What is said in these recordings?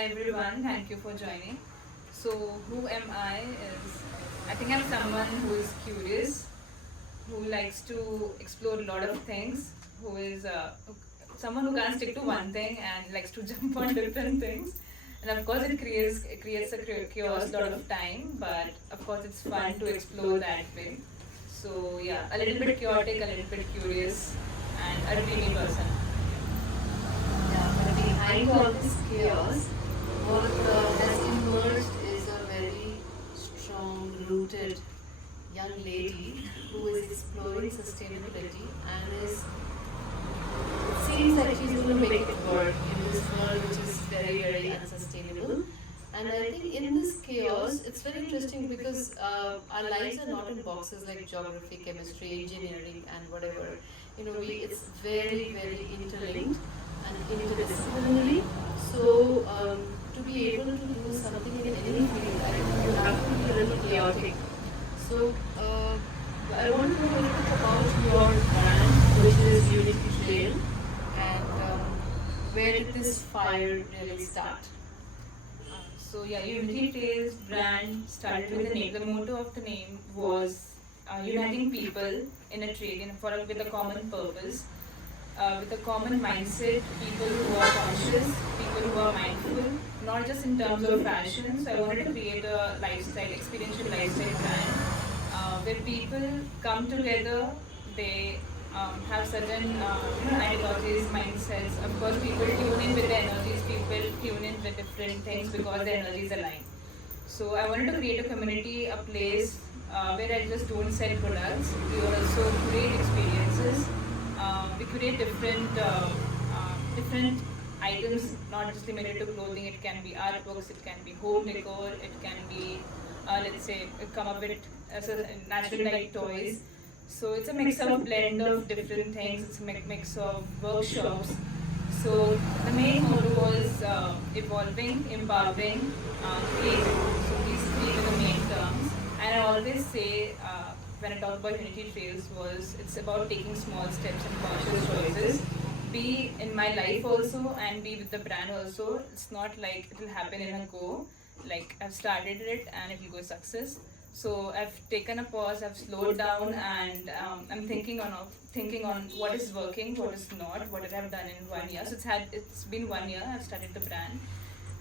Everyone, thank you for joining. So, who am I? I think I'm someone who is curious, who likes to explore a lot of things, who is someone who can't stick to one thing and likes to jump on different things. And of course, it creates a chaos, a lot of time, but of course, it's fun to explore that way. So, yeah, a little bit chaotic, a little bit curious, and a dreamy person. Yeah, but behind all this chaos, what has emerged is a very strong, rooted young lady who is exploring sustainability and is it seems that she's going to make it work in this world which is very, very unsustainable. And I think in this chaos, it's very interesting because our lives are not in boxes like geography, chemistry, engineering, and whatever. It's very, very interlinked and interdisciplinary. So, to be able to do something in any field, I think you have to be a little chaotic. So, I want to know a little bit about your brand, which is Unity Trail, and where did this fire really start? So yeah, Unity Trails brand started with the name. The motto of the name was uniting people in a trade with a common purpose, with a common mindset. People who are conscious, people who are mindful, not just in terms of fashion. So I wanted to create a lifestyle, experiential lifestyle brand where people come together. They have certain ideologies, mindsets. Of course, people tune in with the energies. People tune in with different things because the energies align. So I wanted to create a community, a place where I just don't sell products. We also create experiences. We create different items, not just limited to clothing. It can be artworks, it can be home decor, it can be let's say come up with natural light toys. So it's a mix of blend of different things. It's a mix of workshops. So the main motto was evolving, empowering, creating. So these three were the main terms. And I always say when I talk about Unity Trails was it's about taking small steps and conscious choices. Be in my life also and be with the brand also. It's not like it will happen in a go. Like I've started it and it will go success. So I've taken a pause, I've slowed down, and I'm thinking on what is working, what is not, what I have done in 1 year. So it's been 1 year. I've started the brand,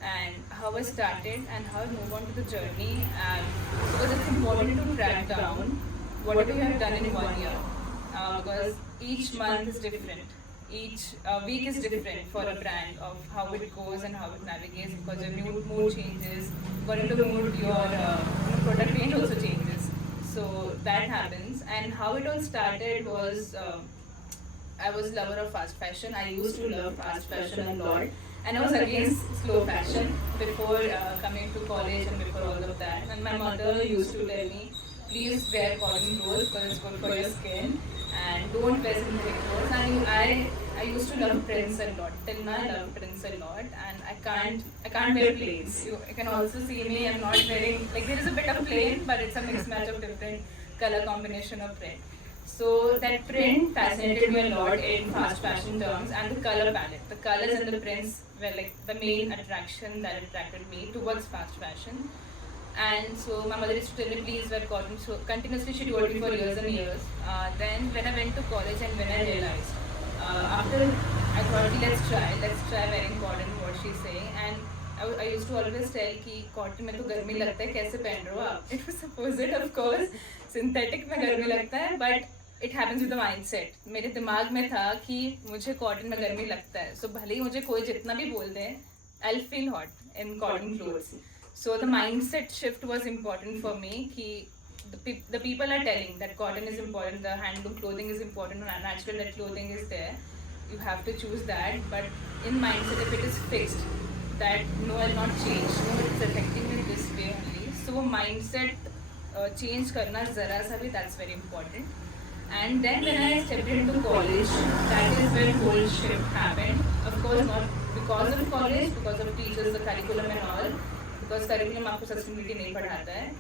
and how I started and how I move on to the journey. And because it's important to track down whatever you have done in 1 year, because each month is different. Each week is different for a brand of how it goes and how it navigates because your mood changes. According to mood, your product range also changes. So that happens. And how it all started was I was a lover of fast fashion. I used to love fast fashion a lot. And I was against slow fashion before coming to college and before all of that. And my mother used to tell me, please wear cotton clothes because it's good for your skin and don't wear synthetic clothes. And I used to love prints a lot. Till now I love prints a lot and I can't wear plains. You can also see me, I'm not wearing like there is a bit of plain but it's a mixed match of different color combination of print. So that print fascinated me a lot in fast fashion terms and the color palette. The colors and the prints were like the main attraction that attracted me towards fast fashion. And so my mother used to tell me, please wear cotton. So continuously she told me for years and years. Then when I went to college and when I realized, after I thought, let's try wearing cotton, what she's saying. And I used to always tell कि cotton में तो गर्मी लगता है कैसे पहन रहे हो आप? It was opposite of course. Synthetic में गर्मी लगता है, but it happens with the mindset. मेरे दिमाग में था कि मुझे cotton में गर्मी लगता है. So भले ही मुझे कोई जितना भी बोल दे, I'll feel hot in cotton clothes. So the mindset shift was important for me. The people are telling that cotton is important, the handloom clothing is important, natural net clothing is there. You have to choose that. But in mindset, if it is fixed, that no, I'll not change. No, it's affecting me this way only. So mindset change karna zara sa bhi, that's very important. And then when I stepped into college, that is where whole shift happened. Of course, not because of college, because of teachers, the curriculum and all. Because curriculum आपको sustainability नहीं पढ़ाता है.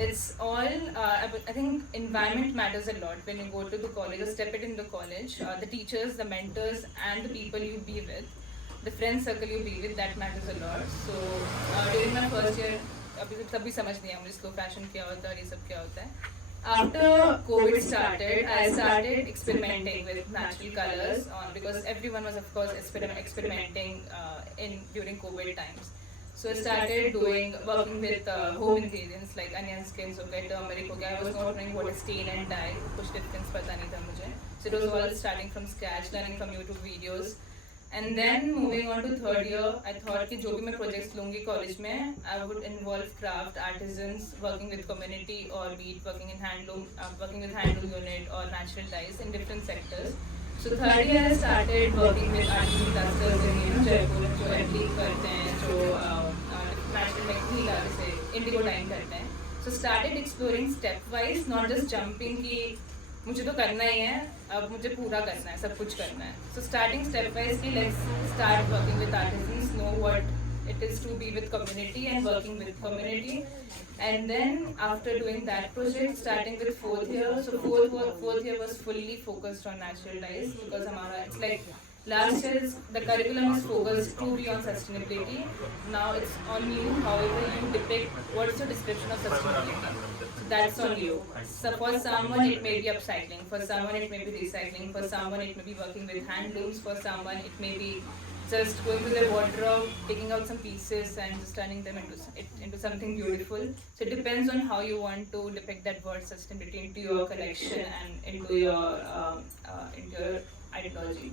It's all, I think environment matters a lot when you go to the college or step it in the college. The teachers, the mentors and the people you be with the friend circle you be with, that matters a lot. So during my first year, अभी तभी समझ नहीं आया मुझे slow fashion क्या होता है और ये सब क्या होता है. After COVID started, I started experimenting with natural colors on, because everyone was of course experimenting during COVID times. So I started working with home ingredients like onion skins, turmeric. I was not knowing what is stain and dye. कुछ difference पता नहीं था मुझे. So it was all starting from scratch, learning from YouTube videos. And then moving on to third year, I thought कि जो भी मैं projects लूँगी college में, I would involve craft artisans, working with community, or be it working in handloom, working with handloom unit or natural dyes in different sectors. So third year I started working with artisan clusters in Jaipur, जो applique करते हैं, जो natural like नीला जैसे indigo dyeing करते हैं. So started exploring stepwise, not just jumping कि मुझे तो करना ही है, अब मुझे पूरा करना है, सब कुछ करना है. So starting stepwise कि let's start working with artisans, know what it is to be with community and working with community. And then after doing that project, starting with fourth year, so fourth year was fully focused on natural dyes, because it's like last year the curriculum is focused to be on sustainability. Now it's on you, however you depict what's your description of sustainability. That's on you. So for someone it may be upcycling, for someone it may be recycling, for someone it may be working with handlooms, for someone it may be just going to their wardrobe, picking out some pieces and just turning them into something beautiful. So it depends on how you want to depict that word sustainability into your collection and into your ideology.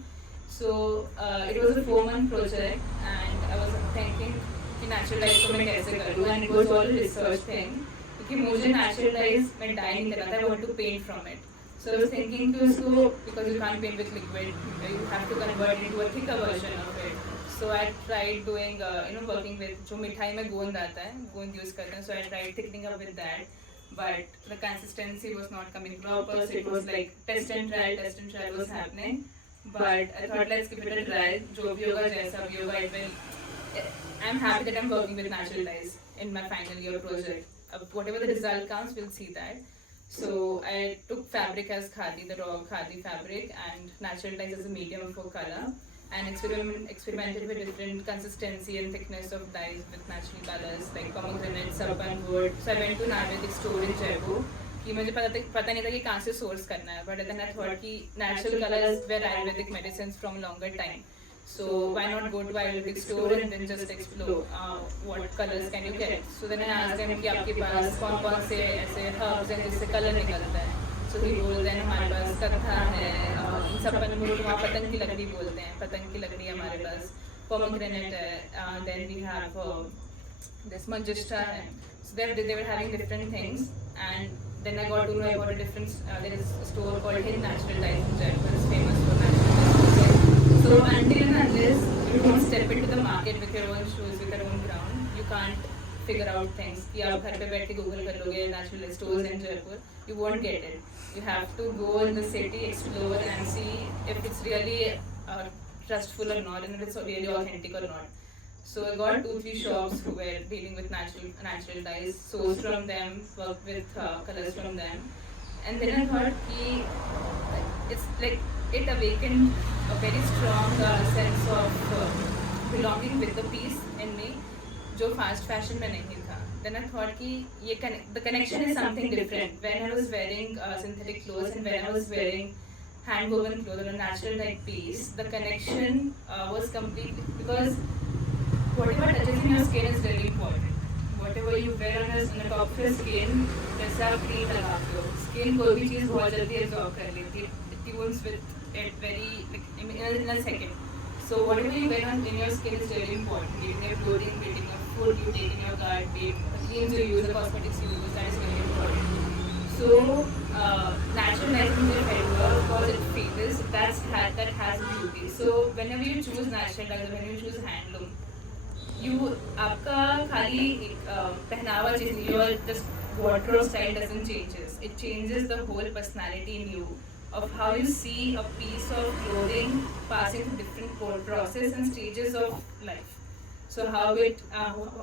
So it was a 4-month project, and I was thinking कि natural dyes को मैं कैसे करूँ, and it was all a research thing. क्योंकि मुझे natural dyes मैं dye नहीं करना था, I want to paint from it. So I was thinking कि उसको, because you can't paint with liquid, you have to convert into a thicker version of it. So I tried doing, working with जो मिठाई में गोंद आता है, गोंद use करते हैं. So I tried thickening up with that, but the consistency was not coming proper. So it was like test and try was happening. But I thought let's give it a try. जो भी होगा जैसा भी होगा, it will. I'm happy that I'm working with natural dyes in my final year project. Whatever the result comes, we'll see that. So I took fabric as khadi, the raw khadi fabric, and natural dyes as a medium for color, and experimented with different consistency and thickness of dyes with natural colors like pomegranate, sarpan wood. So I went to an Ayurvedic store in Jaipur. कि मुझे पता नहीं था कि कहाँ से source करना है, but then I thought कि natural colors were Ayurvedic medicines from longer time. So why not go to Ayurvedic store and then just explore what colors can you get. So then I asked them कि आपके पास कौन से ऐसे herbs हैं जिससे color निकलता है. So he told them हमारे पास कत्था है, सपन मुरुट वहाँ पतंग की लकड़ी बोलते हैं, पतंग की लकड़ी हमारे पास, pomegranate है, then we have this manjishta है. So they were having different things, and then I got to know about a different. There is a store called Hind Natural Dyes in Jaipur, is famous for natural dyes. So until and unless you don't step into the market with your own shoes, with your own ground, you can't figure out things. कि आप घर पे बैठ के Google कर लोगे natural stores in Jaipur, you won't get it. You have to go in the city, explore and see if it's really trustful or not, and if it's really authentic or not. So I got 2-3 shops who were dealing with natural dyes, sourced from them, worked with colors from them, and then I thought कि it's like it awakened a very strong sense of belonging with the piece in me, जो fast fashion में नहीं था. Then I thought कि ये the connection is something different. When I was wearing synthetic clothes and when I was wearing hand woven clothes or a natural dyed piece, the connection was complete, because whatever touches in your skin is very important. Whatever you wear on the top of your skin, जैसे आप cream लगाते हो, skin कोई भी चीज़ बहुत जल्दी absorb कर लेती है. It tunes with it very in a second. So whatever you wear in your skin is very important. Be it in your clothing, be it in your food you take in your gut, be it the creams you use, the cosmetics you use, that is very important. So natural dyes in your hair, of course it feels that has beauty. So whenever you choose natural dyes, when you choose handloom, आपका खाली पहनावा change, your just wardrobe style doesn't changes. It changes the whole personality in you, of how you see a piece of clothing passing through different process and stages of life. So how it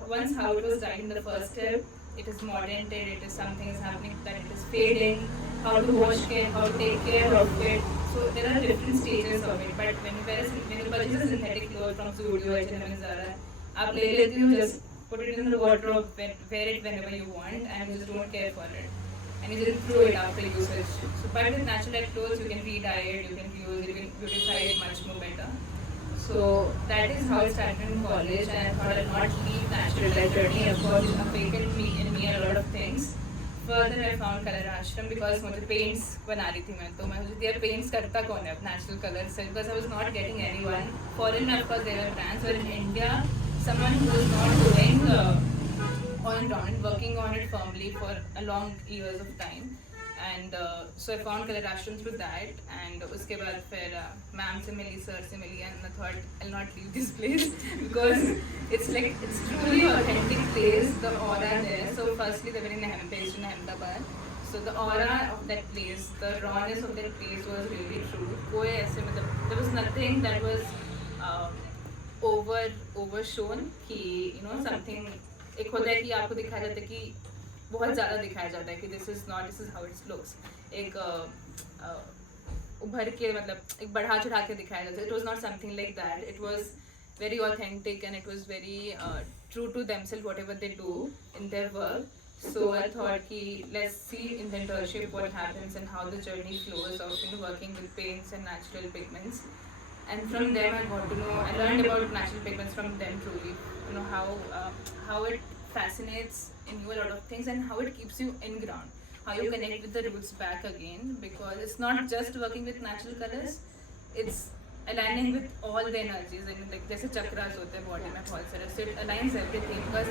was dyed in the first step, it is modernted, it is something is happening that it is fading, how to wash care, how to take care of it. So there are different stages of it. But when you purchase a synthetic cloth from Zudio, H&M, and Zara, आप ले लेते हो, just put it in the wardrobe, wear it whenever you want, and you just don't care for it. And you just throw it after usage. So, but with natural light clothes, you can re-dye it, you can use, you can beautify it much more better. So that is how it started in college, and I thought I'd not leave natural light journey. Of course, it awakened in me a lot of things. Further, I found Color Ashram because मुझे paints बना रही थी मैं, तो मैं सोचती थी paints करता कौन है natural colors से, because I was not getting anyone. Foreign, of course, there were brands, but in India, someone who was not doing on ground, working on it firmly for a long years of time. And so I found Color Ashram through that, and उसके बाद फिर ma'am से मिली, sir से मिली, and I thought I'll not leave this place because it's truly authentic place, the aura there. So firstly, they're very based in Ahmedabad. So the aura of that place, the rawness of that place was really true. कोई ऐसे मतलब there was nothing that was overshown कि something एक होता है कि आपको दिखाया जाता है कि बहुत ज़्यादा दिखाया जाता है कि this is how it looks. एक उभर के मतलब एक बढ़ा चढ़ा के दिखाया जाता है. It was not something like that. It was very authentic, and it was very true to themselves, whatever they do in their work. So I thought कि let's see in the internship what happens and how the journey flows of working with paints and natural pigments. And from them I learned about natural pigments from them truly. How it fascinates in you a lot of things, and how it keeps you in ground, how you connect with the roots back again, because it's not just working with natural colors, it's aligning with all the energies, and like जैसे chakras होते हैं body में बहुत सारे, so it aligns everything, because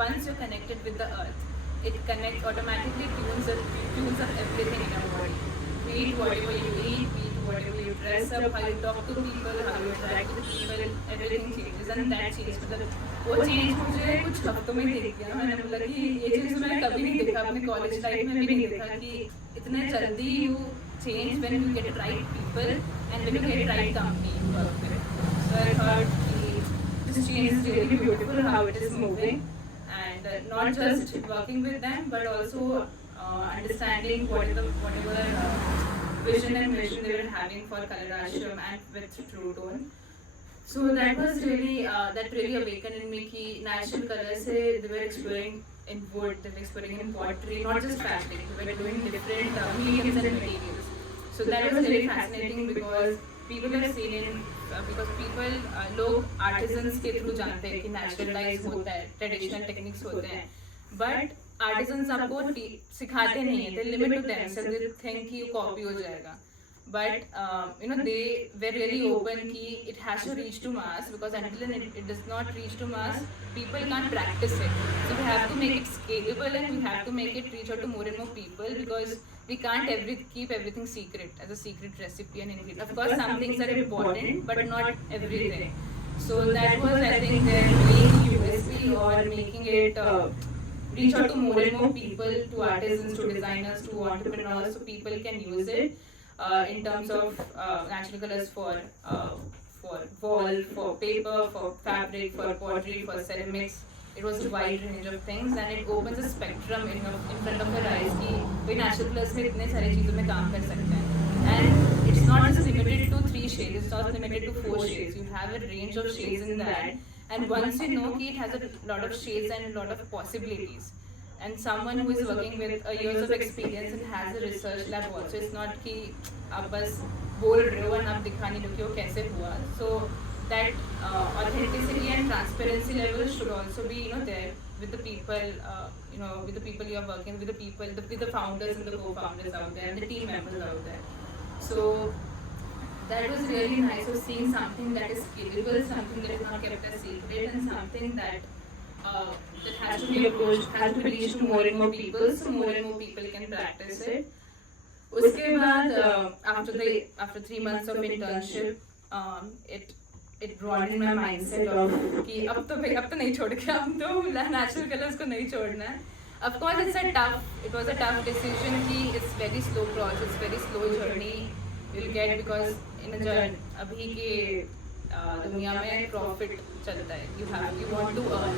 once you're connected with the earth, it connects automatically, tunes up everything in your body, be it whatever you eat, be it whatever you dress up, how you talk to people, how you interact with people, everything changes, and that changes. वो change मुझे कुछ हफ्तों में देख गया. मैंने बोला कि ये चीज़ मैंने कभी नहीं देखा अपने कॉलेज लाइफ में भी नहीं देखा कि इतने जल्दी you change when you get right people and when you get right company you work with. So I thought कि this change is really beautiful how it is moving, and not just working with them but also understanding whatever vision and mission they were having for Color Ashram and with True Tone. So that was really that really awakened in me कि natural colors से they were exploring in wood, they were exploring in pottery, not just fabric, they were doing different mediums and materials. So that was really fascinating because people are seen in because people लोग artisans के through जानते हैं कि natural dyes होता है, traditional techniques होते हैं, but artisans आपको सिखाते नहीं हैं, they limit to themselves, they think कि ये copy हो जाएगा. But they were really open कि it has to reach to mass, because until it does not reach to mass, people can't practice it. So we have to make it scalable, and we have to make it reach out to more and more people, because we can't keep everything secret as a secret recipe and ingredient. Of course, some things are important, but not everything. So that was, I think, their main USP, or making it reach out to more and more people, to artisans, to designers, to entrepreneurs, so people can use it. In terms of natural colors for wall, for paper, for fabric, for pottery, for ceramics. It was a wide range of things, and it opens a spectrum in front of your eyes कि कोई natural colors में इतने सारी चीज़ों में काम कर सकते हैं. And it's not just limited to 3 shades, it's not limited to 4 shades. You have a range of shades in that, and once you know कि it has a lot of shades and a lot of possibilities. And someone who is working with years of experience and has a research lab also, it's not कि आप बस बोल रहे हो और आप दिखा नहीं रहे हो कैसे हुआ. So that authenticity and transparency level should also be there with the people, with the people you are working with, the founders and the co-founders out there, and the team members out there. So that was really nice of seeing something that is scalable, something that is not kept a secret, and something that has to be approached, has to be reached to more and more people, so more and more people can practice it. उसके बाद after 3 months of internship, it broadened my mindset of कि अब तो नहीं छोड़ के, अब तो natural colors को नहीं छोड़ना है. Of course, it was a tough decision कि it's very slow process, it's very slow journey you'll get, because in a journey अभी के दुनिया में profit चलता है. You want to earn,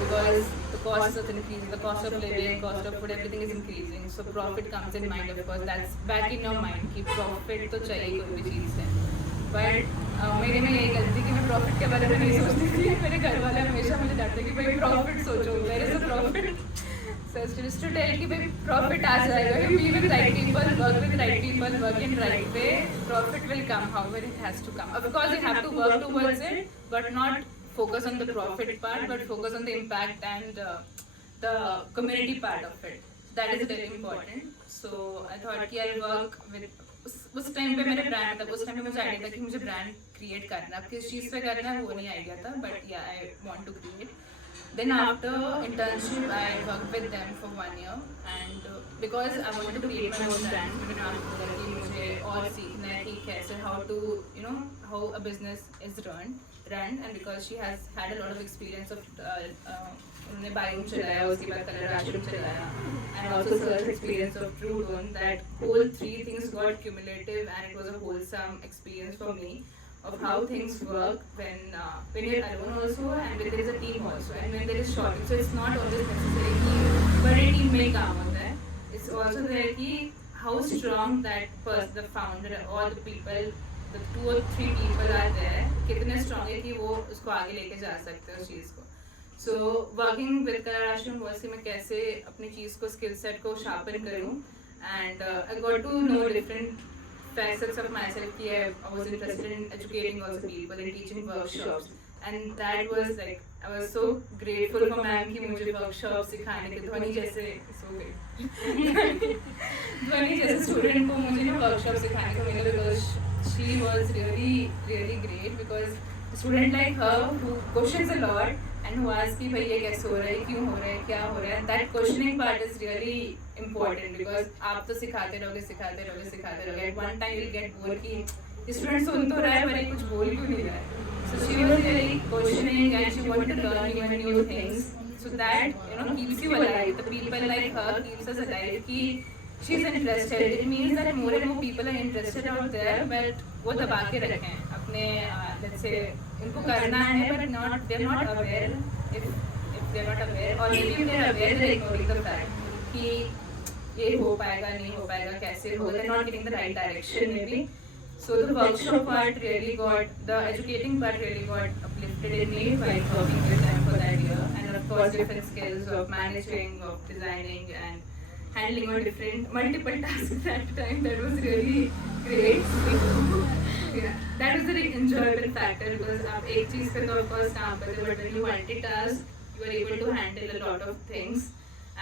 because the costs are increasing, the cost of living, cost of food, everything is increasing. So profit comes in mind, of course. That's back in your mind कि profit तो चाहिए कोई भी चीज़ से. But मेरे में यही गलती कि मैं profit के बारे में नहीं सोचती थी. मेरे घर वाले हमेशा मुझे डांटते कि भाई profit सोचो, where is the profit? So it's just to tell कि भाई profit आ जाएगा. You be with right people, work with right people, work in right way. Profit will come however it has to come. Of course you have to work towards it, but not focus on the profit part, but focus on the impact and the community part of it. That is very important. So I thought कि I'll work with उस time पे मेरे brand मतलब उस time पे मुझे idea था कि मुझे ब्रांड क्रिएट करना है. अब किस चीज़ पे करना है वो नहीं आइडिया था, but yeah I want to create. Then after internship, I worked with them for 1 year, and because I wanted to create my own brand, मुझे नाम पता कि मुझे और सीखना है कि कैसे how to how a business is run, and because she has had a lot of experience of उन्होंने बायोम चलाया, उसके बाद कलर आश्रम चलाया, and also Sir's experience of True Tone. That whole 3 things got cumulative, and it was a wholesome experience for me of how things work when you're alone also, and when there is a team also, and when there is shortage. So it's not always necessary कि बड़े team में ही काम होता है. It's also there कि how strong that person, the founder or the people, the 2 or 3 people are there, कितने strong है कि वो उसको आगे लेके जा सकते हैं उस चीज़ को. So working with Color Ashram was कि मैं कैसे अपनी चीज़ को skill set को sharpen करूँ, and I got to know different facets of myself. I was interested in educating also people, in teaching workshops, and that was like I was so grateful for ma'am कि मुझे workshops सिखाने के ध्वनि जैसे ध्वनि जैसे student को मुझे ना workshop सिखाने को मिला, because she was really great, because a student like her who questions a lot and who asks कि भाई ये कैसे हो रहा है, क्यों हो रहा है, क्या हो रहा है, that questioning part is really important, because आप तो सिखाते रहोगे. At one time you'll get bored कि स्टूडेंट सुन तो रहा है पर ये कुछ बोल क्यों नहीं रहा है. So she was really questioning, and she wanted to learn even new things. So that keeps you alive. The people like her keeps us alive कि she's interested. It means that more and more people are interested out there, but वो दबा के रखें अपने let's say उनको करना है, but they're not aware. If they're not aware, or maybe if they're aware, they're ignoring the fact कि ये हो पाएगा नहीं हो पाएगा कैसे हो, they're not getting the right direction maybe. So the workshop part really got, the educating part really got uplifted in me by working with them for that year, and of course different skills of managing, of designing, and handling on different multiple tasks at a time. That was really great. Yeah, that was the enjoyable factor, because आप एक चीज़ पे तो of course काम करते हो, but when you multitask, you are able to handle a lot of things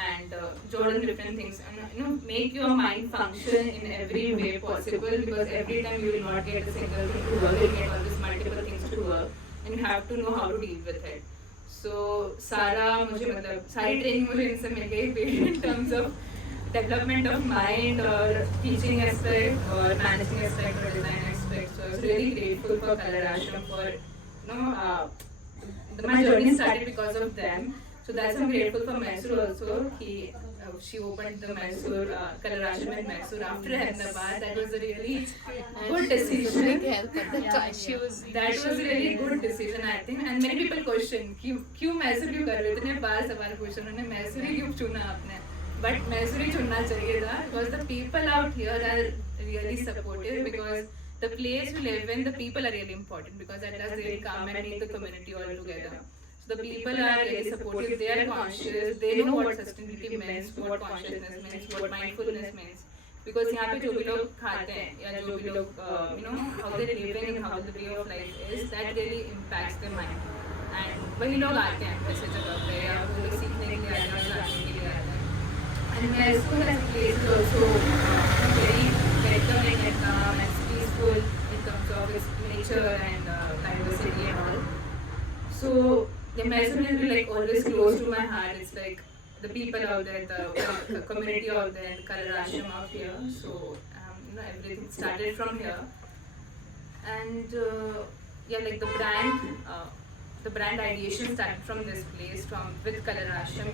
and join different things, and make your mind function in every way possible, because every time you will not get a single thing to work, you will get all these multiple things to work, and you have to know how to deal with it. So सारा मुझे मतलब सारी training मुझे इनसे मिल गई in terms of development of mind, or teaching aspect, or managing aspect, or design aspect. So I was really grateful for Color Ashram for my journey started because of them. So that's I'm grateful for Mysore also. She opened the Mysore Color Ashram in Mysore after Ahmedabad. That was a really good decision. That was a really good decision, I think. And many people question क्यों Mysore क्यों कर रहे हो, इतने बार सवाल पूछे उन्होंने, Mysore क्यों चुना आपने. But Mysore चुनना चाहिए था, because the people out here are really supportive, because the place you live in, the people are really important, because at last they will come and make the community all together. So the people are really supportive, they are conscious, they know what sustainability means, what consciousness means, what mindfulness means. Because यहाँ पे जो भी लोग खाते हैं या जो भी लोग how they're living and how the way of life is, that really impacts their mind. And वही लोग आते हैं वैसे जगह पे, या वो लोग सीखने के लिए आते हैं, जानने के लिए आते हैं. And Mysore as a place is also very welcoming and calm and peaceful in terms of its nature and diversity and all. So yeah, Mysore is like always close to my heart. It's like the people out there, the community out there, the Color Ashram out here. So everything started from here. And yeah, like the brand ideation started from this place, with Color Ashram.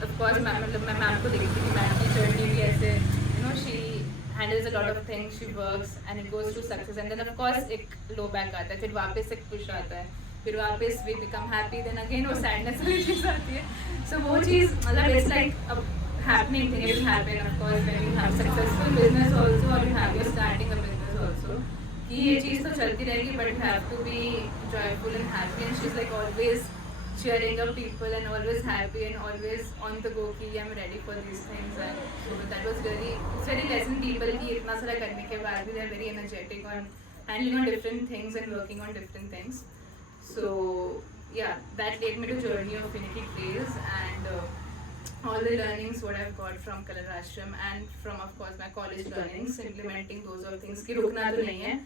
Of course, मैं ma'am को देखती थी, ma'am की journey भी ऐसे, she handles a lot of things, she works and it goes to success, and then of course एक low back आता है, फिर वापस एक push आता है, फिर वापस we become happy, then again वो sadness वाली चीज़ आती है. So वो चीज़ मतलब it's like a happening thing. It will happen of course when you have successful business also or you have you're starting a business also. कि ये चीज़ तो चलती रहेगी but you have to be joyful and happy and she's like always cheering up people and always happy and always on the go कि I'm ready for these things and so that was really it's very lesson people कि इतना सारा करने के बाद भी they're very energetic on handling on different things and working on different things. So yeah, that led me to journey of Finity Trails and all the learnings what I've got from Color Ashram and from of course my college learnings, implementing those all things कि रुकना तो नहीं है.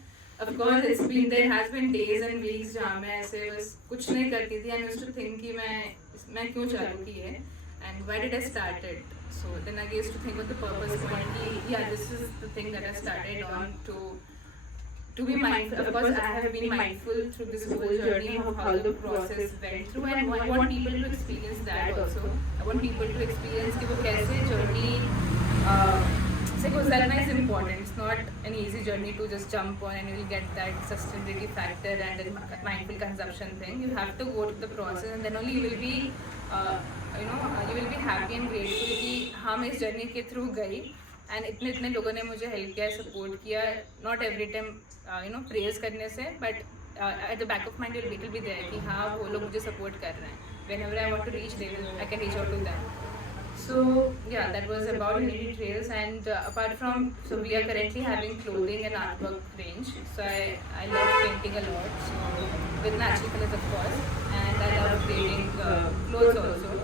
Of course it's been there has been days and weeks जहाँ मैं ऐसे बस कुछ नहीं करती थी and used to think कि मैं क्यों चालू की है and why did I started. So then I used to think of the purpose point कि yeah this is the thing that I started on to be mindful. Of course, I have been mindful through this whole journey of how the process went through, and I want people to experience that also. I want people to experience कि वो कैसे journey से गुजरना is important. It's not an easy journey to just jump on and you will get that sustainability factor and then mindful consumption thing. You have to go through the process and then only you will be, you will be happy and grateful कि हम इस journey के through गई. And इतने लोगों ने मुझे help किया सपोर्ट किया नॉट एवरी टाइम प्रेयर्स करने से but at the back of mind it will be there कि हाँ वो लोग मुझे सपोर्ट कर रहे हैं whenever I want to reach they will I can reach out to them. So yeah, that was about Finity Trails and apart from so we are currently having clothing and artwork range. So I love painting a lot with natural colors of course and I love creating clothes also.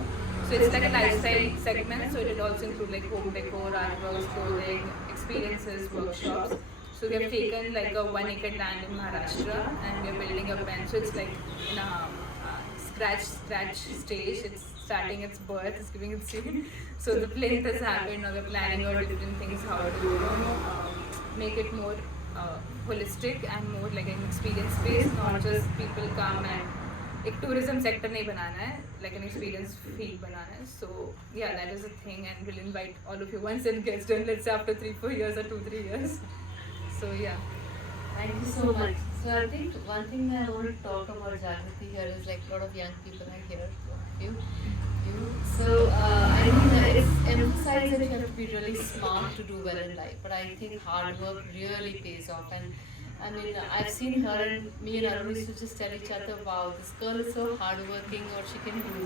So it's like a lifestyle segment, so it will also include like home decor, artworks, clothing, experiences, workshops. So we have taken like a 1 acre land in Maharashtra and we are building up and so it's like in a scratch stage. It's starting its birth, it's giving its seed. So the plinth has happened, now we're planning out different things, how to make it more holistic and more like an experience space, not just people come and एक tourism sector नहीं बनाना है like an experience feel बनाना है. So yeah that is a thing and will invite all of you once it gets done let's say after 3-4 years or 2-3 years. So yeah, thank you so much. So I think one thing that I want to talk about Jagriti here is like a lot of young people are here, you. So I mean it's emphasized that you have to be really smart to do well in life, but I think hard work really pays off. And I mean, I've seen her and me and Arun used to just tell each other, wow, this girl is so hardworking, what she can do.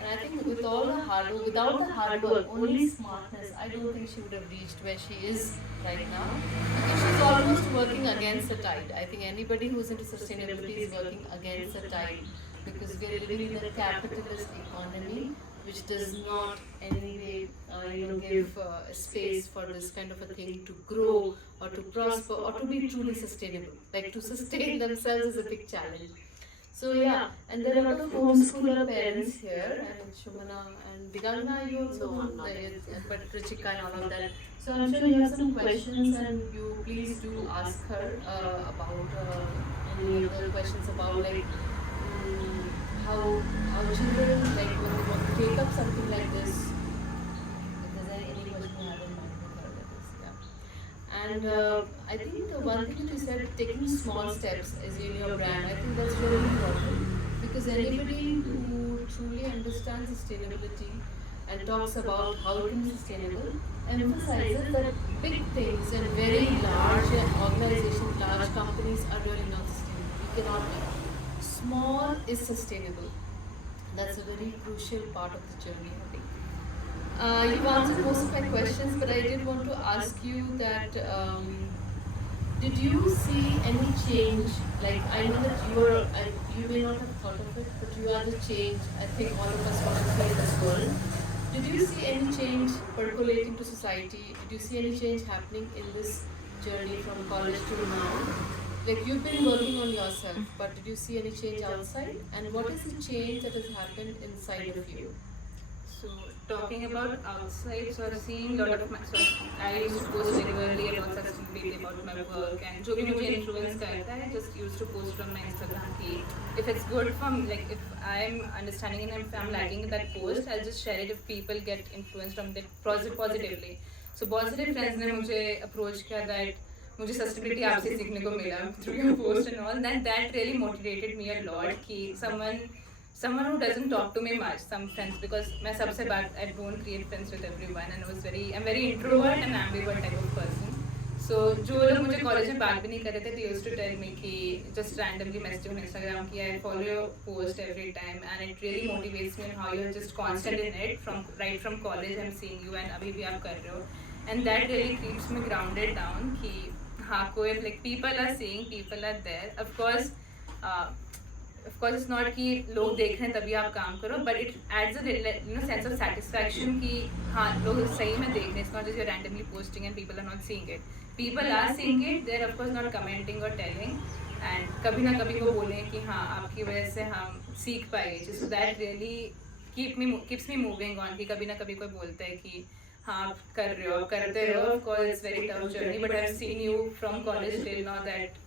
And I think with all the hard work, without the hard work, only smartness, I don't think she would have reached where she is right now. Because she's almost working against the tide. I think anybody who's into sustainability is working against the tide because we're living in a capitalist economy which does not anyway give space for this kind of a thing to grow or to prosper or to be truly sustainable. Like to sustain themselves is a big challenge. So yeah, and there are a lot of homeschooler parents here, and Shumana and Digangna, you also, but Richika and all of that. So I'm sure you have some questions, and you please do ask her about any other questions about like how children like when they want to take up something like this. If there's any question you have in mind with her like this, yeah. And I think the one thing that you said, taking small steps is in your brand. I think that's really important because anybody who truly understands sustainability and talks about how it can be sustainable emphasizes that big things and very large organizations, large companies are really not sustainable. You cannot be. Small is sustainable. That's a very crucial part of the journey, I think. You've answered most of my questions, but I did want to ask you that did you see any change? Like I know that you may not have thought of it, but you are the change I think all of us want to see in this world. Did you see any change percolating to society? Did you see any change happening in this journey from college to now? Like you've been working on yourself, but did you see any change outside? And what is the change that has happened inside of you? So talking about outside, so I've seen a lot of my, so I used to post regularly about sustainability, about my work, and जो भी मुझे influence करता है, just used to post from my Instagram कि if it's good from like if I'm understanding and if I'm liking that post, I'll just share it if people get influenced from that positively. So बहुत सारे friends ने मुझे approach किया that मुझे sustainability आपसे सीखने को मिला through your post and all that really motivated me a lot कि someone someone who doesn't talk to me much, some friends, because मैं सबसे बात, I don't create friends with everyone, and I'm very introvert and ambivert type of person. So जो लोग मुझे college में बात भी नहीं कर रहे थे, they used to tell me कि just randomly message on Instagram कि I follow your post every time, and it really motivates me on how you're just constant in it from college. I'm seeing you and अभी भी आप कर रहे हो, and that really keeps me grounded down कि हाँ कोई like people are seeing, people are there. Of course it's not कि लोग देख रहे हैं तभी आप काम करो, but it adds a sense of satisfaction कि हाँ लोग सही में देख रहे हैं. It's not just you're randomly posting and people are not seeing it. People are seeing it, they're of course not commenting or telling, and कभी ना कभी वो बोलें कि हाँ आपकी वजह से हम सीख पाए. So that really keeps me moving on कि कभी ना कभी कोई बोलता है कि हाँ आप कर रहे हो, आप करते रहो. Of course it's very tough journey, but I've seen you from college till now that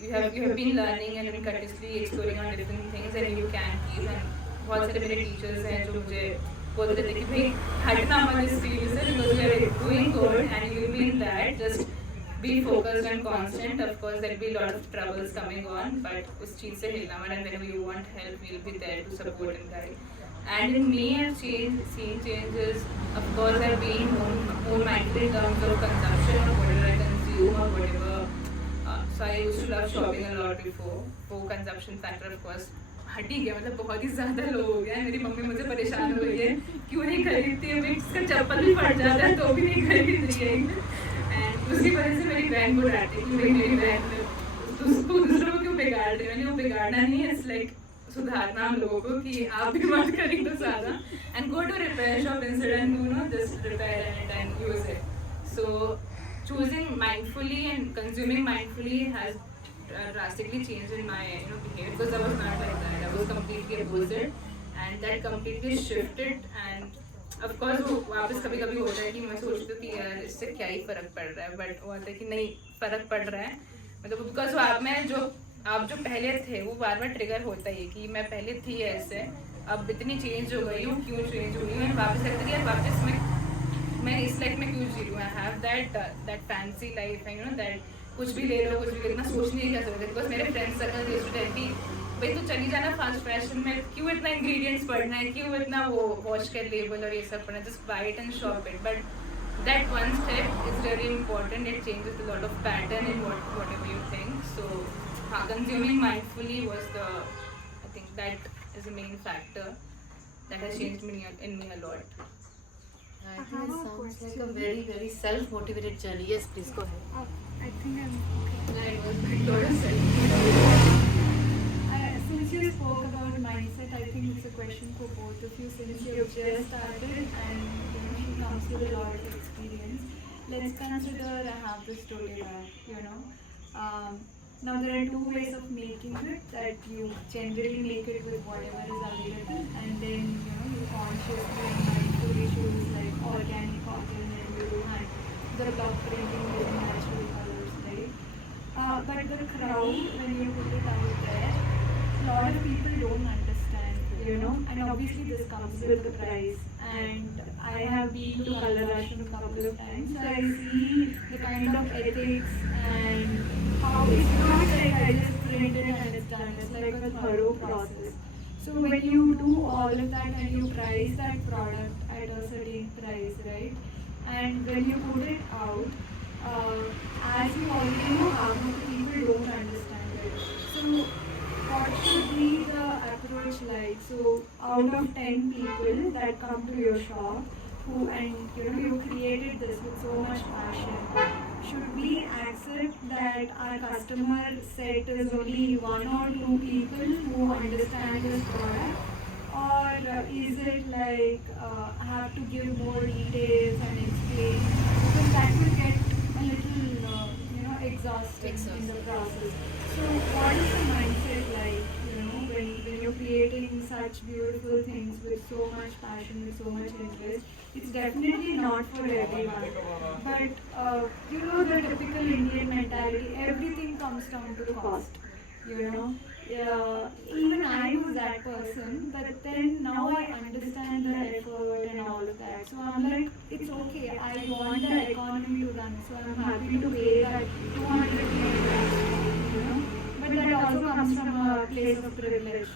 you have been learning and been continuously exploring on different things, and you can keep. And बहुत सारे मेरे teachers हैं जो मुझे बोलते थे कि भाई हटना मत इस फील्ड से, because you are doing good and you will be in that, just be focused and constant. Of course there will be a lot of troubles coming on, but उस चीज़ से हिलना मत, and whenever you want help we'll be there to support and guide. And in me I've seen changes. Of course I've been more mindful in terms of consumption of whatever I consume or whatever. So I used to love shopping a lot before. वो consumption factor of course हट ही गया, मतलब बहुत ही ज़्यादा लो हो गया. मेरी mummy मुझे परेशान हो रही है क्यों नहीं खरीदती है, इसका चप्पल भी फट जाता है तो भी नहीं खरीद रही है. एंड उसकी वजह से मेरी बहन को डांटती कि मेरी बहन उसको दूसरों को क्यों बिगाड़ रही है. मैंने वो बिगाड़ना नहीं है, इट्स लाइक सुधारना हम लोगों को कि आप भी मत खरीदो ज़्यादा, and go to repair shop instead and just repair it and use it. So choosing mindfully and consuming mindfully has drastically changed in my behavior, because I was not like that. I was completely opposite, and that completely shifted. And of course वो वापस कभी कभी होता है कि मैं सोचती हूँ कि यार इससे क्या ही फ़र्क पड़ रहा है, बट वो होता है कि नहीं फ़र्क पड़ रहा है. मतलब बिकॉज आप जो पहले थे वो बार बार ट्रिगर होता ही है कि मैं पहले थी ऐसे, अब इतनी चेंज हो गई हूँ, क्यों चेंज हुई हूँ. वापस लगता है कि यार वापस मैं इस लाइफ में क्यों जी रही हूँ. I have that fancy life, that कुछ भी ले लो, कुछ भी इतना सोचने की क्या जरूरत है. बिकॉज मेरे friends circle used to tell me भाई तू चली जाना फास्ट फैशन में, क्यों इतना इंग्रेडिएंट्स पढ़ना है, क्यों इतना वो वॉच कर लेबल और ये सब पढ़ना, just by it and shop it. But that one step is really important. It changes a lot of pattern in whatever you think. So हाँ, consuming mindfully was I think that is the main factor that has changed in me a lot. I think it sounds like a very, very self-motivated journey. Yes, please go ahead. I think I'm okay. I was a lot of self. Since you spoke about mindset, I think it's a question for both of you, since you've just started and she comes with a lot of experience. Let's consider I have this tote bag. Now there are two ways of making it, that you generally make it with whatever is available, and then you consciously and mindfully choose like organic cotton, and you do the block printing with natural colors, right? But the crowd, when you put it out there, a lot of people don't understand, and obviously this comes with the price. And I have been to Color Rush a couple of times, so I see the kind of ethics and how it's not like I just print it and it's done. It's like a thorough process. So when you do all of that and you price that product at a certain price, right? And when you put it out, as you already know, half of the people don't understand it. So what should be the approach like? So out of 10 people that come to your shop, and you created this with so much passion, should we accept that our customer set is only 1 or 2 people who understand this product, or is it like I have to give more details and explain, because that will get a little exhausting in the process. So what is the mindset like, when you're creating such beautiful things with so much passion, with so much interest? It's definitely not for everyone, but the typical Indian mentality, everything comes down to cost. Even I was that person, but then now I understand the effort and all of that. So I'm like, it's okay, I want the economy to run, so I'm happy to pay that 200 price, but that also comes from a place of privilege.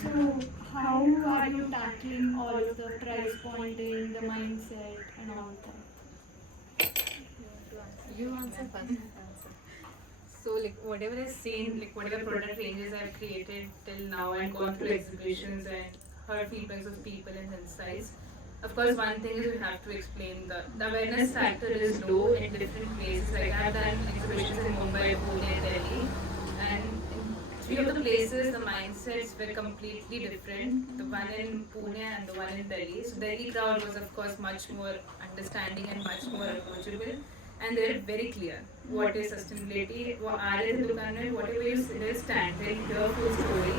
So how are you tackling all of the price pointing, the mindset, and all that? You answer first. So like whatever I've seen, like whatever product ranges I've created till now and gone through exhibitions and heard feedbacks of people and insights. Of course, one thing is you have to explain the awareness factor is low in different places. Like I've done exhibitions in Mumbai, Pune, Delhi, and in three of the places the mindsets were completely different. The one in Pune and the one in Delhi. So Delhi crowd was of course much more understanding and much more approachable, and they were very clear what is sustainability. Are in the dukan, whatever you stand, they hear full story.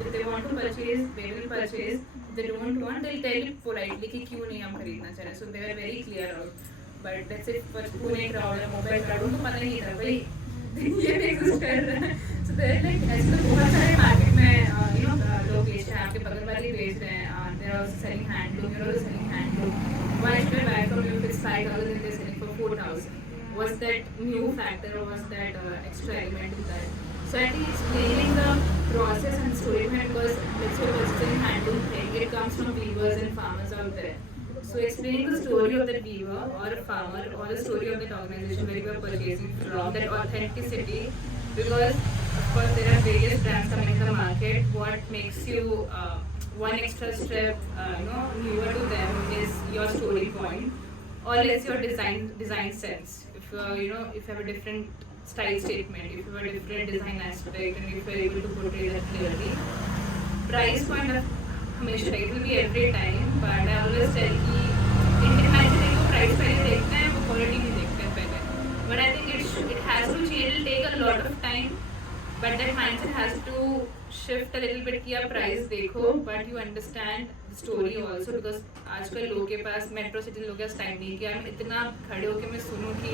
If they want to purchase, they will purchase. If they don't want, they'll tell you politely कि क्यों नहीं हम खरीदना चाह रहे. So they were very clear out. But let's say for Pune crowd या Mumbai crowd उनको पता नहीं था भाई ये भी exist कर रहा है. So they're like ऐसे तो बहुत सारे market में लोग बेच रहे हैं, आपके बगल वाले बेच रहे हैं. They're also selling handloom. You're also selling handloom. Why should I buy from you if it's 5,000 and they're selling for 4,000? Was that new factor or was that extra element in that? So I think explaining the process and story behind, because let's say purchasing handloom thing, it comes from weavers and farmers out there. So explaining the story of that weaver or a farmer or the story of that organization where you are purchasing from, that authenticity, because of course there are various brands coming in the market. What makes you one extra step newer to them is your story point, or let's say your design sense. If if you have a different style statement, if you have a different design aspect, and if you're able to portray that clearly. Price point of हमेशा it will be every time, but I always tell कि Indian manufacturing को price पहले देखते हैं, वो quality भी देखते हैं पहले. But I think it has to change. It will take a lot of time, but that mindset has to shift a little bit कि आप price देखो, but you understand the story also, because आजकल लोगों के पास metro city लोगों के पास time नहीं कि मैं इतना खड़े होके मैं सुनूं कि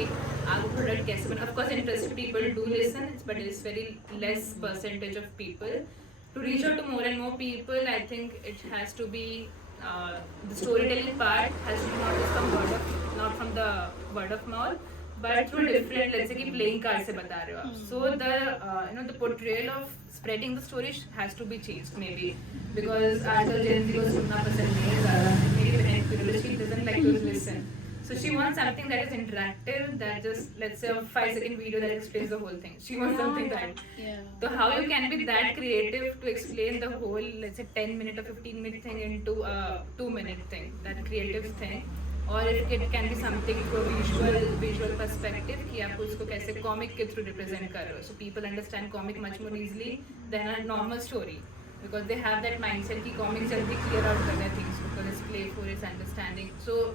आपको प्रोडक्ट कैसे बना. Of course interested people do listen, but it's very less percentage of people. To reach out to more and more people, I think it has to be the storytelling part has to be not from the word of mouth, but through different, let's say कि playing card से बता रहे हो आप. So the the portrayal of spreading the story has to be changed maybe, because आजकल Gen Z को सुनना पसंद नहीं है ज़्यादा. मेरी बहन she doesn't like to listen. So she wants something that is interactive, that just, let's say, a 5-second video that explains the whole thing. She wants something that. Yeah. So how you can be that creative to explain the whole, let's say, 10-minute or 15-minute thing into a 2-minute thing, that creative thing. Or it can be something through a visual perspective कि आप उसको कैसे comic के through represent कर रहे हो. So people understand comic much more easily than a normal story, because they have that mindset कि comic जल्दी clear out कर रहे things because it's playful, it's understanding. So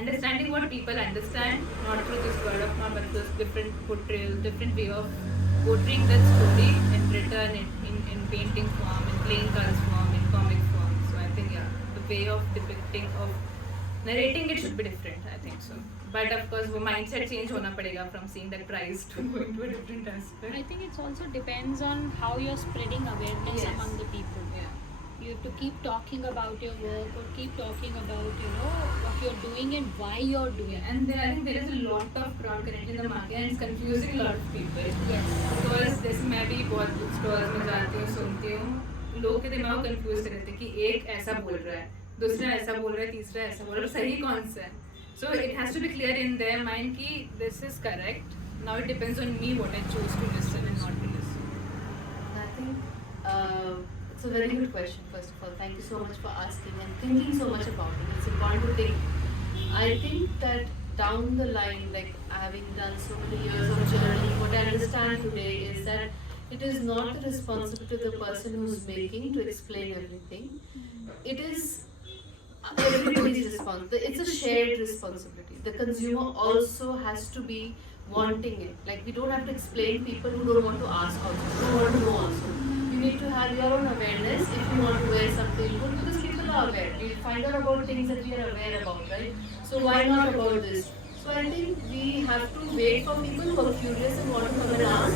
understanding what people understand, not through this word of mouth, but through different portrayal, different way of portraying that story and return it in painting form, in playing cards form, in comic form. So I think the way of depicting, of narrating it should be different, I think so. But of course, वो mindset change होना पड़ेगा from seeing that price to going to a different aspect. I think it also depends on how you're spreading awareness Yes. among the people. Yeah. You have to keep talking about your work, or keep talking about what you're doing and why you're doing it. And I think there is a lot of crowd currently in the market, and it's confusing a lot of people. Yes. Because जैसे मैं भी बहुत stores में जाती हूँ, सुनती हूँ, लोग के दिमाग को कंफ्यूज कर देते हैं कि एक ऐसा बोल रहा है, दूसरा ऐसा बोल रहा है, तीसरा ऐसा बोल रहा है, सही कौन सा है. So it has to be clear in their mind कि this is correct. Now it depends on me what I choose to listen and not to listen. I think it's a very good question, first of all. Thank you so much for asking and thinking so much about it. It's important to think. I think that down the line, like having done so many years of journey, what I understand today is that it is not the responsibility of the person who's making to explain everything. It is everybody's responsibility. It's a shared responsibility. The consumer also has to be wanting it. Like, we don't have to explain people who don't want to ask also, who don't want to know also. You need to have your own awareness if you want to wear something good, because people are aware. You find out about things that we are aware about, right? So why not about this? So I think we have to wait for people who are curious and want to come and ask.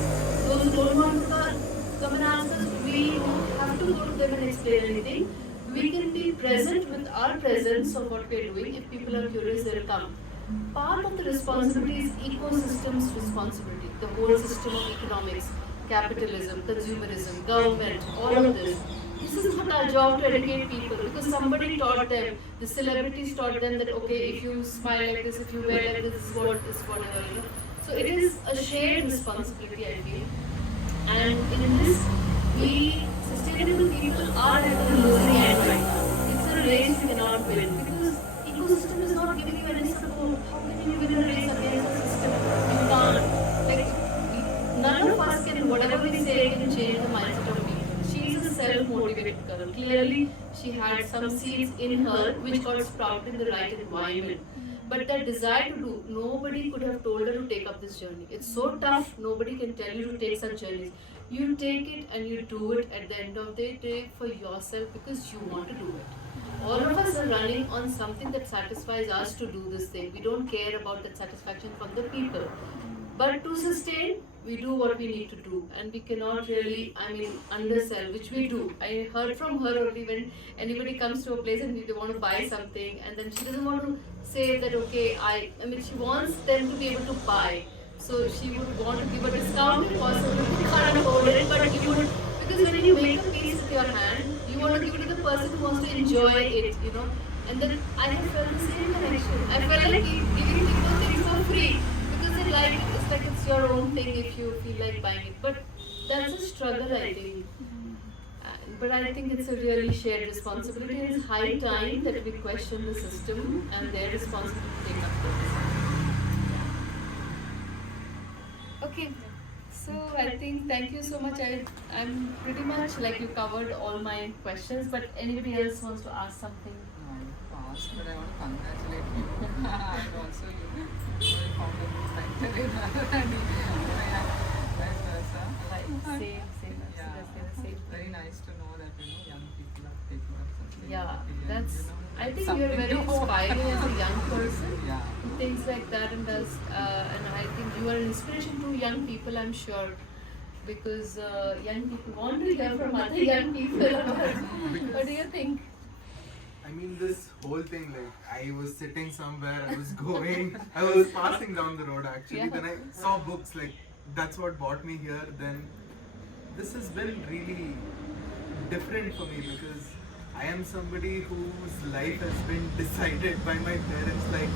Those who don't want to come and ask us, we don't have to go to them and explain anything. We can be present with our presence of what we are doing. If people are curious, they'll come. Part of the responsibility is ecosystem's responsibility. The whole system of economics, capitalism, consumerism, government, all of this. this is not our job to educate people, because somebody taught them, the celebrities taught them that okay, if you smile like this, if you wear like this is what is whatever, you know. So it is a shared responsibility, I feel. And in this, we sustainable people are at the losing end right now. It's a race we cannot win, because ecosystem is not giving you any support. How can you win a race against a system? You can't. Like, none of us can, whatever we say, can change the mindset of people. She is a self-motivated girl. Clearly, she had some seeds in her which got sprouted in the right environment. But that desire to do, nobody could have told her to take up this journey. It's so tough, nobody can tell you to take such journeys. You take it and you do it at the end of the day for yourself because you want to do it. All of us are running on something that satisfies us to do this thing. We don't care about that satisfaction from the people. But to sustain, we do what we need to do, and we cannot really, undersell, which we do. I heard from her only when anybody comes to a place and they want to buy something, and then she doesn't want to say that, okay, she wants them to be able to buy. So she would want to give a discount if possible. You can't afford it, but you would, because when you make a piece with your hand, you want to give it to the person who wants to enjoy it, you know. And then I have felt the same connection. I felt like giving people things for free because they like it. It's like it's your own thing if you feel like buying it. But that's a struggle, I think. But I think it's a really shared responsibility. It is high time that we question the system and their responsibility to take up this. Okay, so I think thank you so much. I'm pretty much like you covered all my questions, but anybody else wants to ask something? No, I passed, but I want to congratulate you. And also you found a good mentor in vice versa. Like, same. It's very nice to know that young people are taking up something. Yeah, and, that's. I think something you're very to- inspiring as a young person. Yeah. Things like that, and I think you are an inspiration to young people, I'm sure, because young people want to hear from other young people. What do you think? I mean, this whole thing, like, I was sitting somewhere, I was going, I was passing down the road actually, Yeah. then I saw books, like, that's what brought me here. Then this has been really different for me because I am somebody whose life has been decided by my parents. Like,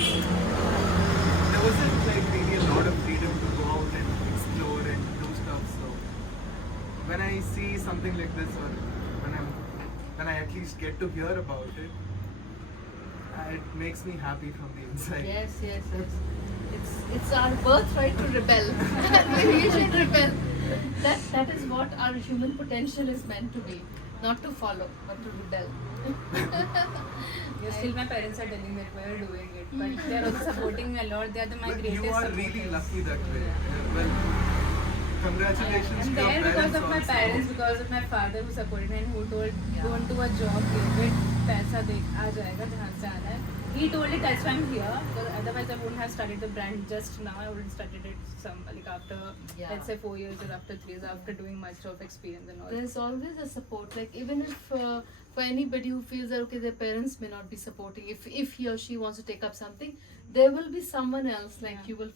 there wasn't like really a lot of freedom to go out and explore and do stuff. So when I see something like this, or when I at least get to hear about it, it makes me happy from the inside. Yes. It's our birthright to rebel. We should rebel. That is what our human potential is meant to be. Not to follow, but to rebel. Yeah, still my parents are telling that we are doing it, but they are also supporting me a lot. They are my But greatest you are supporters. really lucky that way. Well, congratulations I'm to your there because parents of my also. parents, because of my father who supported me and who told go into a job, give it, पैसा दे आ जाएगा जहाँ से आना है. He told it, that's why I'm here. Because otherwise I wouldn't have started the brand just now. I would have started it after let's say 4 years or after 3 years, after doing much of experience and all. There's always a support. Like even if for anybody who feels that okay, their parents may not be supporting, if he or she wants to take up something, there will be someone else. Like Yeah. you will.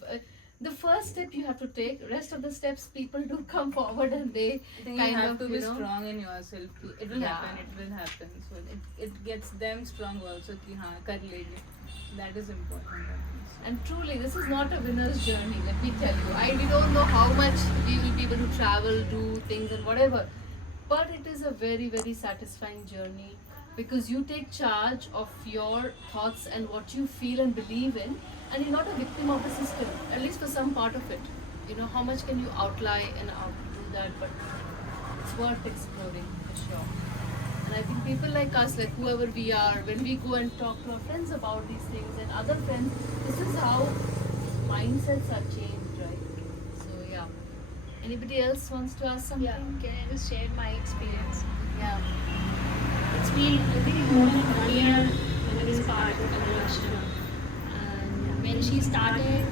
The first step you have to take. Rest of the steps, people do come forward and they I think kind you have of to be know. strong in yourself. It will Yeah. happen. It will happen. So it gets them strong also. कि हाँ कर लेंगे. That is important. And truly, this is not a winner's journey, let me tell you. We don't know how much we will be able to travel, do things, and whatever. But it is a very, very satisfying journey because you take charge of your thoughts and what you feel and believe in, and you're not a victim of the system, at least for some part of it. You know, how much can you outlie and outdo that, but it's worth exploring for sure. And I think people like us, like whoever we are, when we go and talk to our friends about these things and other friends, this is how mindsets are changed, right? So yeah. Anybody else wants to ask something? Yeah, can I just share my experience? Yeah. It's been, I think, more than 1 year when I was part of Anurashtra. And when she started,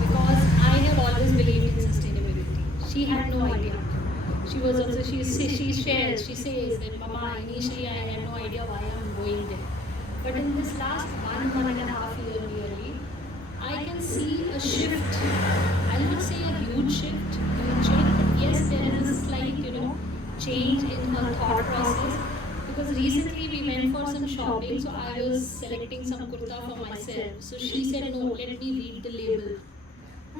because I have always believed in sustainability, she had no idea. She was also, she shares, she says that, Mama, initially I had no idea why I'm going there. But in this last 1.5 year nearly, I can see a shift. I'll not say a huge shift, but yes, there is a slight, change in her thought process. Because recently we went for some shopping, so I was selecting some kurta for myself. So she said, "No, let me read the label.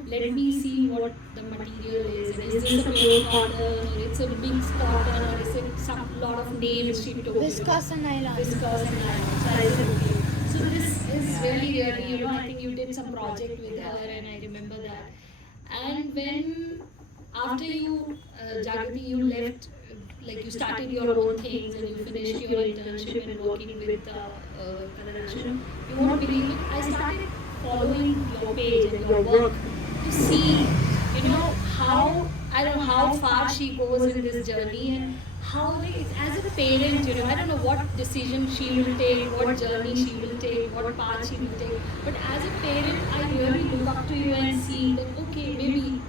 Let me see what the material is. And is this a pure cotton, or it's a mixed cotton, or is it some lot of names she told me." Viscose and nylon. Viscose and nylon. So I said, okay. So this is really, I think you did some project with her, and I remember that. And when after you, Jagrati, you left, like you started your own things and you finished your internship and working with Kannada, you won't believe it. I started following your page and your work to see, how I don't know how far she goes in this journey, and how, like, as a parent, I don't know what decision she will take, what journey she will take, what path she will take. But as a parent, I really look up to you and see, like, okay, maybe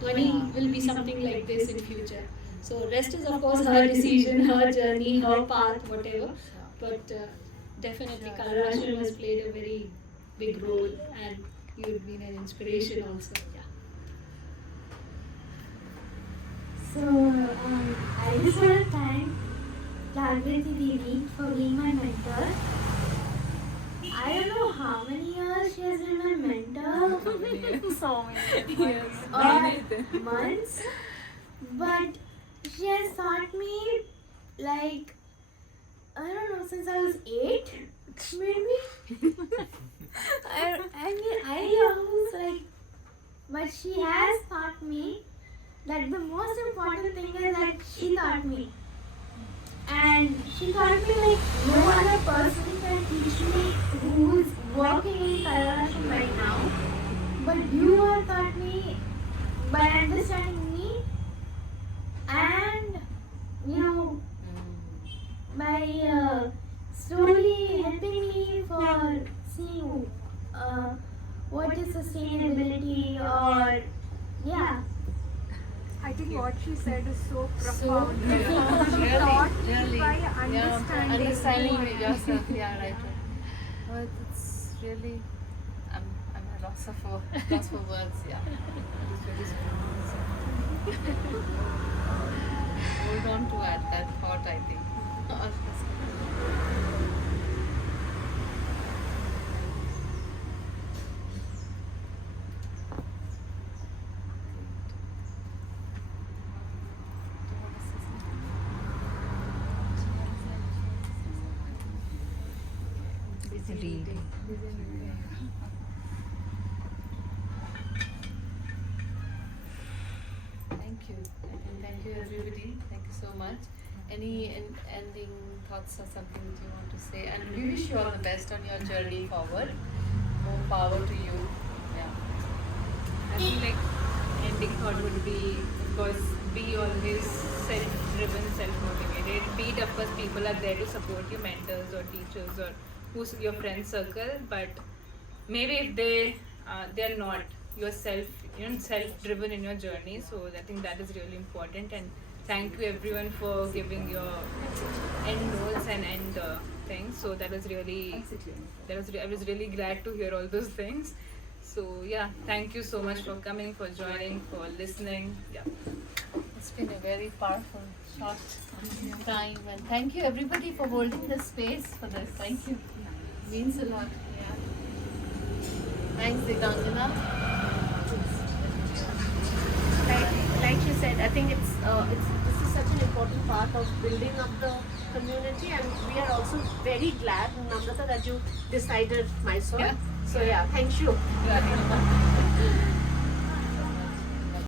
Dhwani will be something like this in future. So rest is of course her decision, her journey, her path, whatever. But definitely Kannada has played a very big role, and you've been an inspiration also. Yeah. So, I just want to thank Jagrati Didi for being my mentor. I don't know how many years she has been my mentor. So many years. Or months. But she has taught me, like, I don't know, since I was 8, maybe. I almost like, but she has taught me that the most important thing is that she taught me. And she taught me like no other person can teach me who's working in Kannada right now. But you have taught me by understanding me and, by slowly helping me for seeing what is sustainability or, yeah. I think what she said is so So profound. profound, She taught me really. by Yeah, understanding who I am. yourself. Yeah, right. But it's really, I'm at loss for words. Yeah, it's very strong. Hold on to that thought, I think. Reading. Thank you. Thank you, everybody. Thank you so much. Any ending thoughts or something that you want to say? And we wish you all the best on your journey forward. More power to you. Yeah. I feel like ending thought would be, of course, be always self-driven, self-motivated. Be it, of course, people are there to support you, mentors or teachers or who's your friend circle. But maybe if they're not yourself, self-driven in your journey. So I think that is really important. And thank you everyone for giving your end notes and end things. So that was really, I was really glad to hear all those things. So yeah, thank you so much for coming, for joining, for listening. Yeah. It's been a very powerful, short time. And thank you, everybody, for holding the space for this. Thank you. Means a lot. Yeah. Thanks, Digangana. Like you said, I think this is such an important part of building up the community, and we are also very glad, Namrata, that you decided Mysore. Yeah. So yeah, thank you. Yeah.